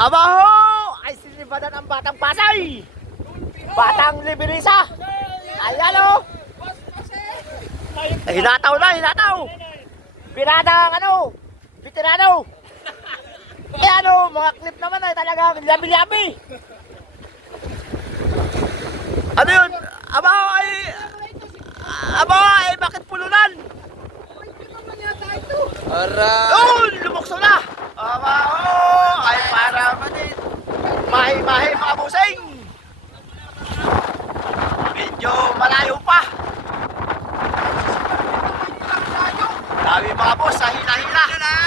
Abaho! Ay sinibadan ang Batang Pasay! Batang Liberisa! Ayan o! Hinataw na, hinataw! Binadang ano, veterano! Ayan o, mga clip naman ay talagang labi-labi! Ano yun? Abaho ay... Abaho ay bakit pulunan? Oh, lumukso na! Abaho ay para manin! Mahi-mahi mga busing! Medyo malayo pa! Dami mga boss, sa hila-hila!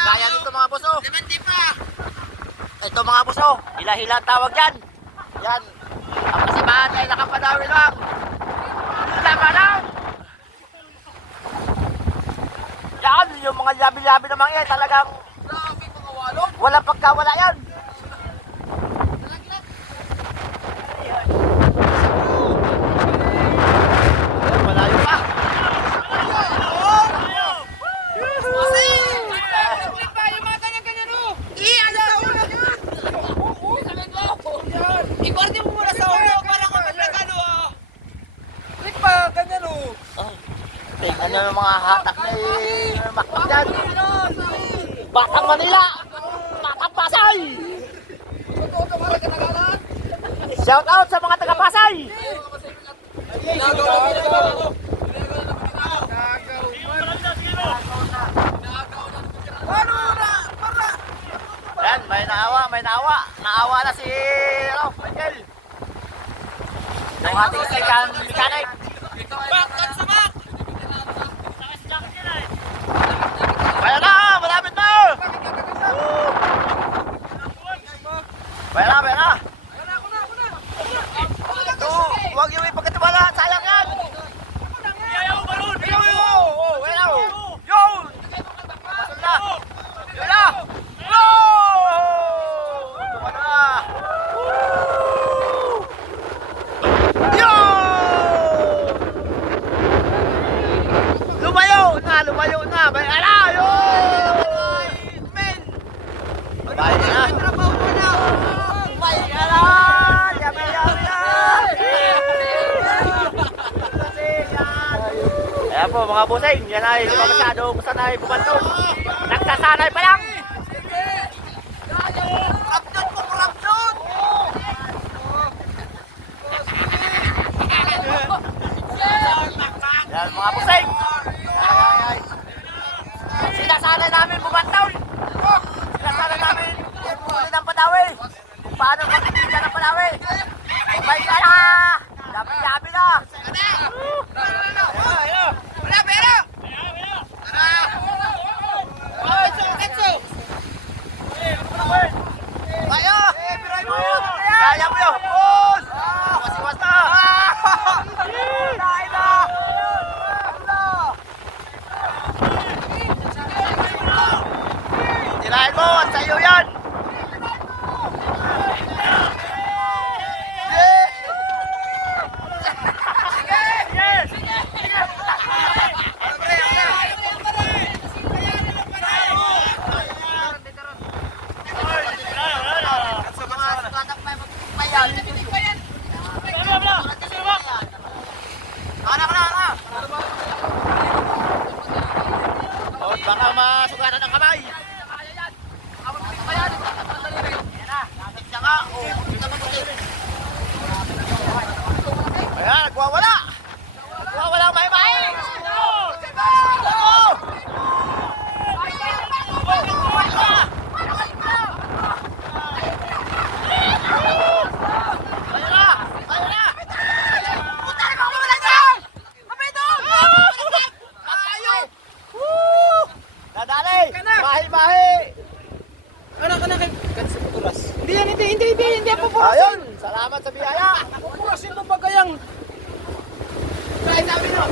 Kaya nito mga boss oh! Ito mga boss oh, hila-hila ang tawag yan! Yan! Ang kasabahan ay nakapadawi lang! Laman lang! Yan! Yung mga labi-labi naman yan talagang walang pagkawala yan! Malayo pa! Ikorte mo muna sa ulo para kung magkano ah. Click pa, ganyan oh. Tingnan nyo yung mga hatak na makot dyan. Batang Manila! Batang Pasay! Shout out sa mga taga Pasay! Yan, may naawa. Naawa na si Michael. Yung ating mechanic. Kaya na! Malapit na! Kaya na! Ito, huwag yung ipagkatiwala. Sayang yan! Ayaw mo balon! Ayaw! Yun! Pasok na! Yun na! Go! Tuman na! Yun! Lumayo na! May ala! Yun! Men! Bahay na! May ala! Yami na! Ayan po mga busing, yan ay hindi pa masyado kung saan ay bumantog. Nagsasanay pa lang! Yan mga busing! Sinasanay namin bumantog! Sinasanay namin huli ng padawi! Kung paano magkikita ng padawi! May kaya! Dami na! Kaya mo yun! Boss! Wasiwas na! Tirahin mo! At sa'yo yan! Baka masugatan ang kamay. Ayan, nagwawala. Nagwawala ang may-may. Mahi-mahi! Hindi po po. Ayun, salamat sa biyaya! Pupurasin mo ba kayang? Kahit sabi na.